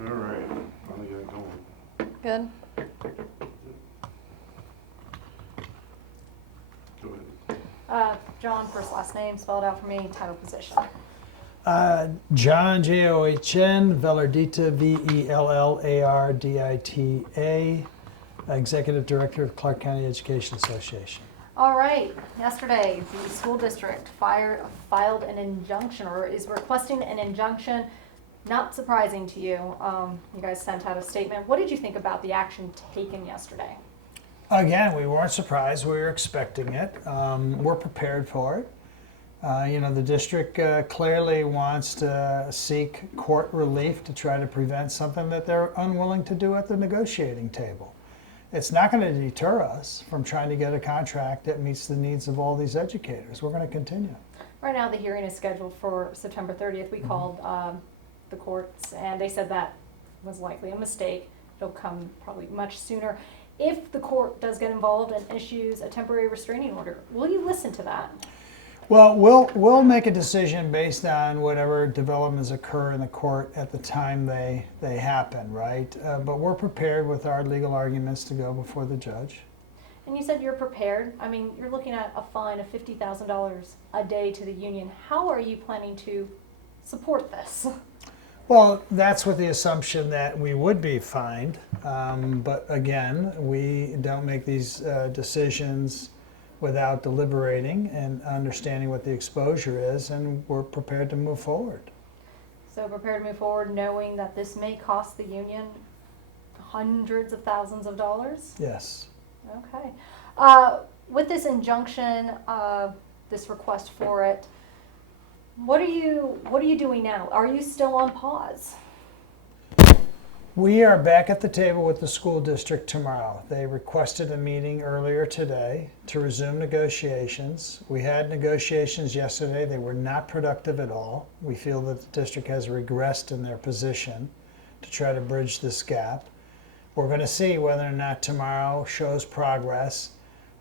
All right, finally got going. Good. Go ahead. John, first last name, spell it out for me, title position. John, John, Vellardita, Vellardita, Executive Director of Clark County Education Association. All right, yesterday, the school district filed an injunction, or is requesting an injunction. Not surprising to you. You guys sent out a statement. What did you think about the action taken yesterday? Again, we weren't surprised. We were expecting it. We're prepared for it. The district clearly wants to seek court relief to try to prevent something that they're unwilling to do at the negotiating table. It's not going to deter us from trying to get a contract that meets the needs of all these educators. We're going to continue. Right now, the hearing is scheduled for September 30th. We called the courts, and they said that was likely a mistake. It'll come probably much sooner. If the court does get involved and issues a temporary restraining order, will you listen to that? Well, we'll make a decision based on whatever developments occur in the court at the time they happen, right? But we're prepared with our legal arguments to go before the judge. And you said you're prepared. I mean, you're looking at a fine of $50,000 a day to the union. How are you planning to support this? Well, that's with the assumption that we would be fined. But again, we don't make these decisions without deliberating and understanding what the exposure is, and we're prepared to move forward. So prepared to move forward knowing that this may cost the union hundreds of thousands of dollars? Yes. Okay. With this injunction, this request for it, what are you doing now? Are you still on pause? We are back at the table with the school district tomorrow. They requested a meeting earlier today to resume negotiations. We had negotiations yesterday. They were not productive at all. We feel that the district has regressed in their position to try to bridge this gap. We're going to see whether or not tomorrow shows progress,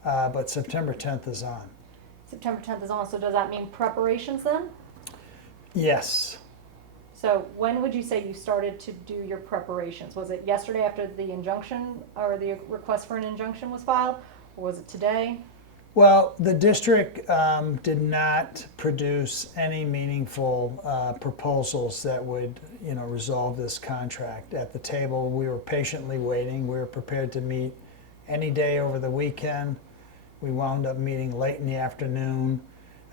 but September 10th is on. September 10th is on, so does that mean preparations then? Yes. So when would you say you started to do your preparations? Was it yesterday after the injunction or the request for an injunction was filed, or was it today? Well, the district did not produce any meaningful proposals that would, resolve this contract. At the table, we were patiently waiting. We were prepared to meet any day over the weekend. We wound up meeting late in the afternoon.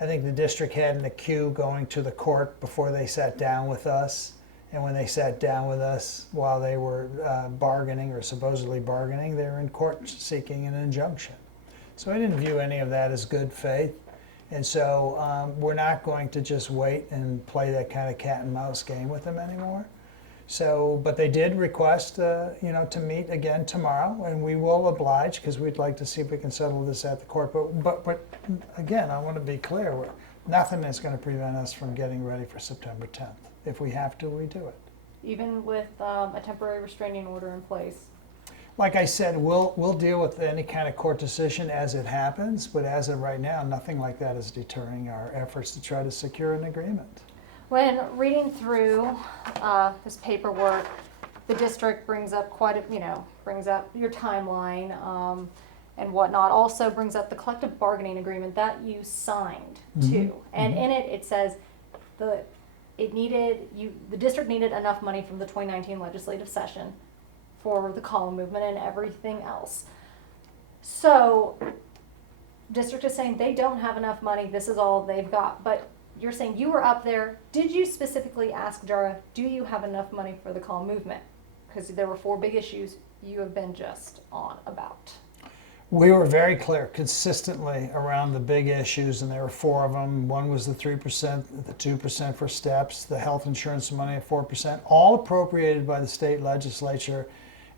I think the district had in the queue going to the court before they sat down with us. And when they sat down with us while they were bargaining or supposedly bargaining, they were in court seeking an injunction. So I didn't view any of that as good faith. And so we're not going to just wait and play that kind of cat and mouse game with them anymore. So, but they did request, to meet again tomorrow, and we will oblige because we'd like to see if we can settle this at the court. But again, I want to be clear: nothing is going to prevent us from getting ready for September 10th. If we have to, we do it. Even with a temporary restraining order in place? Like I said, we'll deal with any kind of court decision as it happens. But as of right now, nothing like that is deterring our efforts to try to secure an agreement. When reading through this paperwork, the district brings up brings up your timeline and whatnot. Also brings up the collective bargaining agreement that you signed too. And in it, it says the district needed enough money from the 2019 legislative session for the column movement and everything else. So district is saying they don't have enough money. This is all they've got. But you're saying you were up there. Did you specifically ask Jara, do you have enough money for the call movement? Because there were 4 big issues you have been just on about. We were very clear consistently around the big issues, and there were 4 of them. One was the 3%, the 2% for steps, the health insurance money at 4%, all appropriated by the state legislature,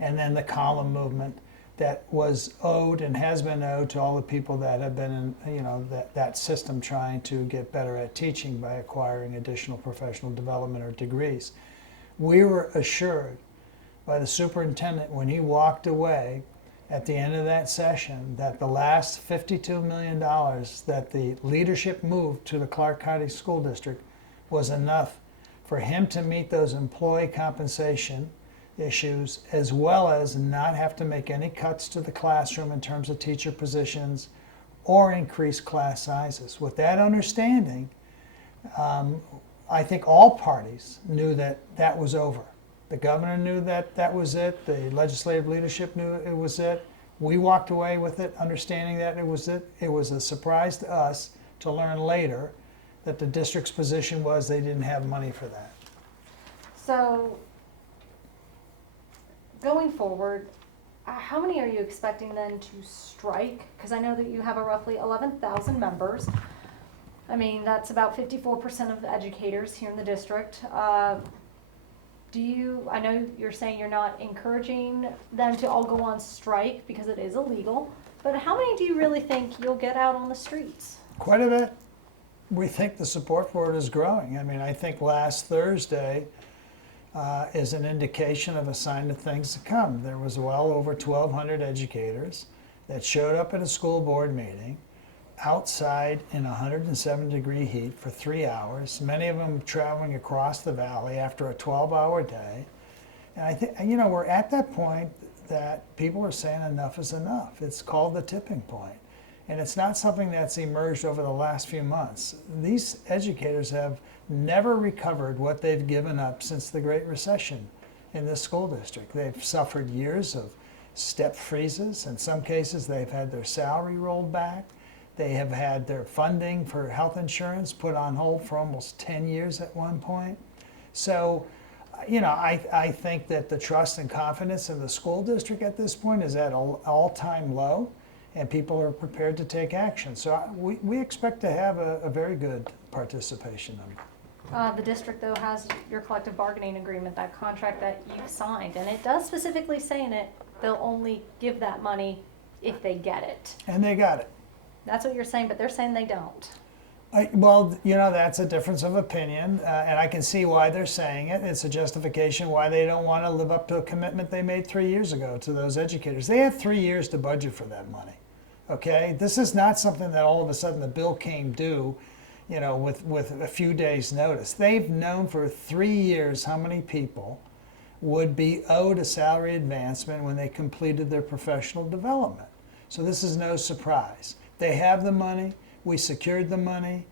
and then the column movement that was owed and has been owed to all the people that have been in that system trying to get better at teaching by acquiring additional professional development or degrees. We were assured by the superintendent when he walked away at the end of that session that the last $52 million that the leadership moved to the Clark County School District was enough for him to meet those employee compensation issues, as well as not have to make any cuts to the classroom in terms of teacher positions or increase class sizes. With that understanding, I think all parties knew that that was over. The governor knew that that was it. The legislative leadership knew it was it. We walked away with it, understanding that it was it. It was a surprise to us to learn later that the district's position was they didn't have money for that. So, going forward, how many are you expecting then to strike? Because I know that you have a roughly 11,000 members. I mean, that's about 54% of the educators here in the district. I know you're saying you're not encouraging them to all go on strike because it is illegal, but how many do you really think you'll get out on the streets? Quite a bit. We think the support for it is growing. I mean, I think last Thursday is an indication of a sign of things to come. There was well over 1,200 educators that showed up at a school board meeting outside in 107-degree heat for 3 hours, many of them traveling across the valley after a 12-hour day. And I think, you know, we're at that point that people are saying enough is enough. It's called the tipping point. And it's not something that's emerged over the last few months. These educators have never recovered what they've given up since the Great Recession in this school district. They've suffered years of step freezes. In some cases, they've had their salary rolled back. They have had their funding for health insurance put on hold for almost 10 years at one point. So, you know, I think that the trust and confidence in the school district at this point is at an all-time low, and people are prepared to take action. So we expect to have a very good participation number. The district, though, has your collective bargaining agreement, that contract that you signed, and it does specifically say in it they'll only give that money if they get it. And they got it. That's what you're saying, but they're saying they don't. Well, you know, that's a difference of opinion, and I can see why they're saying it. It's a justification why they don't want to live up to a commitment they made 3 years ago to those educators. They had 3 years to budget for that money, okay? This is not something that all of a sudden the bill came due, you know, with a few days' notice. They've known for 3 years how many people would be owed a salary advancement when they completed their professional development. So this is no surprise. They have the money, we secured the money,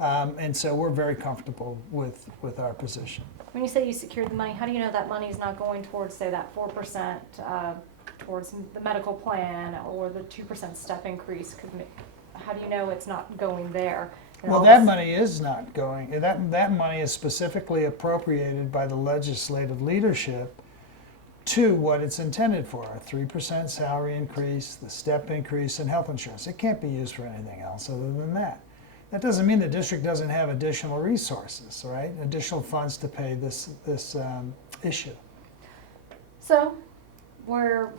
and so we're very comfortable with our position. When you say you secured the money, how do you know that money is not going towards, say, that 4% towards the medical plan or the 2% step increase? How do you know it's not going there? Well, that money is not going. That money is specifically appropriated by the legislative leadership to what it's intended for, a 3% salary increase, the step increase, and health insurance. It can't be used for anything else other than that. That doesn't mean the district doesn't have additional resources, right? Additional funds to pay this issue. So, we're,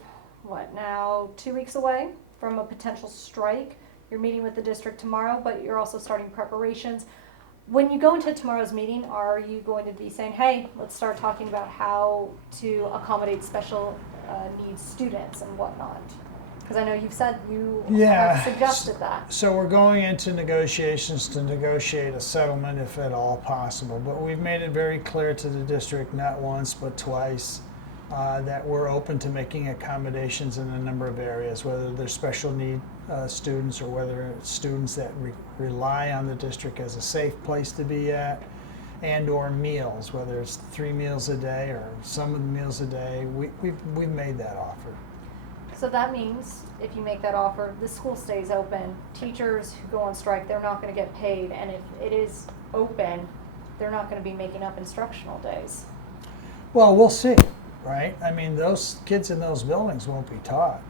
what, now 2 weeks away from a potential strike. You're meeting with the district tomorrow, but you're also starting preparations. When you go into tomorrow's meeting, are you going to be saying, hey, let's start talking about how to accommodate special needs students and whatnot? Because I know you've said you have suggested that. So we're going into negotiations to negotiate a settlement if at all possible. But we've made it very clear to the district, not once but twice, that we're open to making accommodations in a number of areas, whether they're special need students or whether it's students that rely on the district as a safe place to be at, and or meals, whether it's 3 meals a day or some of the meals a day. We've made that offer. So that means if you make that offer, the school stays open. Teachers who go on strike, they're not going to get paid, and if it is open, they're not going to be making up instructional days. Well, we'll see, right? I mean, those kids in those buildings won't be taught.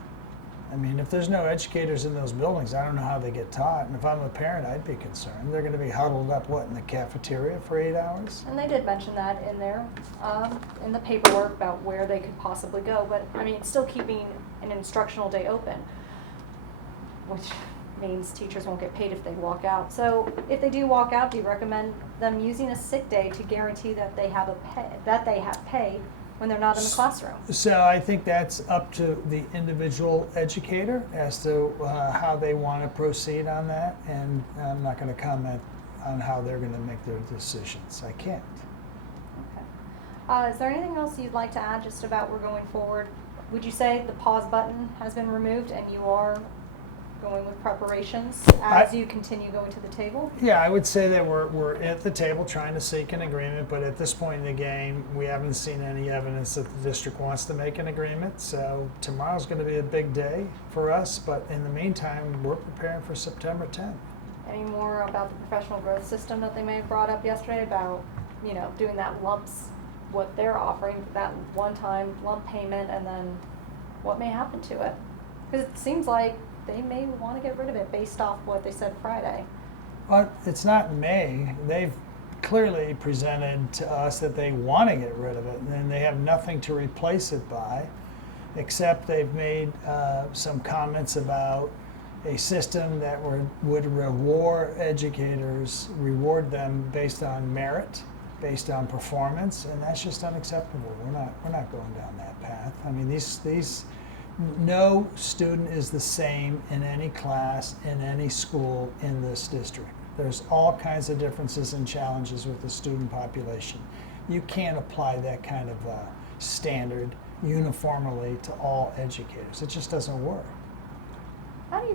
I mean, if there's no educators in those buildings, I don't know how they get taught. And if I'm a parent, I'd be concerned. They're going to be huddled up, what, in the cafeteria for 8 hours? And they did mention that in there, in the paperwork about where they could possibly go. But, I mean, it's still keeping an instructional day open, which means teachers won't get paid if they walk out. So if they do walk out, do you recommend them using a sick day to guarantee that they have pay when they're not in the classroom? So I think that's up to the individual educator as to how they want to proceed on that, and I'm not going to comment on how they're going to make their decisions. I can't. Is there anything else you'd like to add just about we're going forward? Would you say the pause button has been removed and you are going with preparations as you continue going to the table? Yeah, I would say that we're at the table trying to seek an agreement, but at this point in the game, we haven't seen any evidence that the district wants to make an agreement. So tomorrow's going to be a big day for us, but in the meantime, we're preparing for September 10th. Any more about the professional growth system that they may have brought up yesterday about, doing that lumps, what they're offering, that one-time lump payment, and then what may happen to it? Because it seems like they may want to get rid of it based off what they said Friday. Well, it's not may. They've clearly presented to us that they want to get rid of it, and they have nothing to replace it by, except they've made some comments about a system that would reward educators, reward them based on merit, based on performance, and that's just unacceptable. We're not going down that path. I mean, these no student is the same in any class, in any school in this district. There's all kinds of differences and challenges with the student population. You can't apply that kind of standard uniformly to all educators. It just doesn't work. How do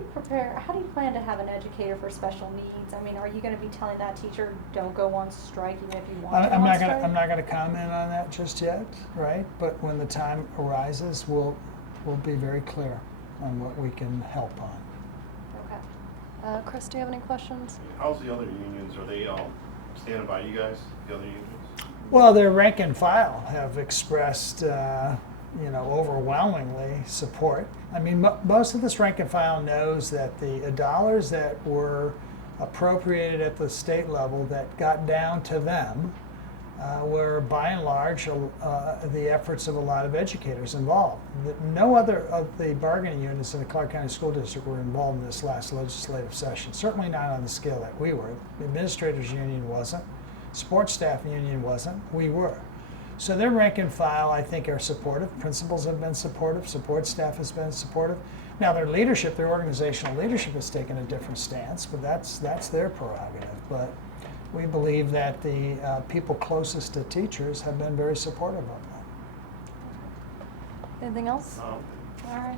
you plan to have an educator for special needs? I mean, are you going to be telling that teacher, don't go on strike even if you want to I'm go on not strike? gonna I'm not going to comment on that just yet, right? But when the time arises, we'll be very clear on what we can help on. Okay. Chris, do you have any questions? How's the other unions? Are they all standing by you guys, the other unions? Well, their rank and file have expressed, overwhelmingly support. I mean, most of this rank and file knows that the dollars that were appropriated at the state level that got down to them were by and large the efforts of a lot of educators involved. No other of the bargaining units in the Clark County School District were involved in this last legislative session, certainly not on the scale that we were. The administrators union wasn't, sports staff union wasn't, we were. So their rank and file, I think, are supportive. Principals have been supportive, support staff has been supportive. Now their leadership, their organizational leadership has taken a different stance, but that's their prerogative. But we believe that the people closest to teachers have been very supportive of that. Anything else? No. All right.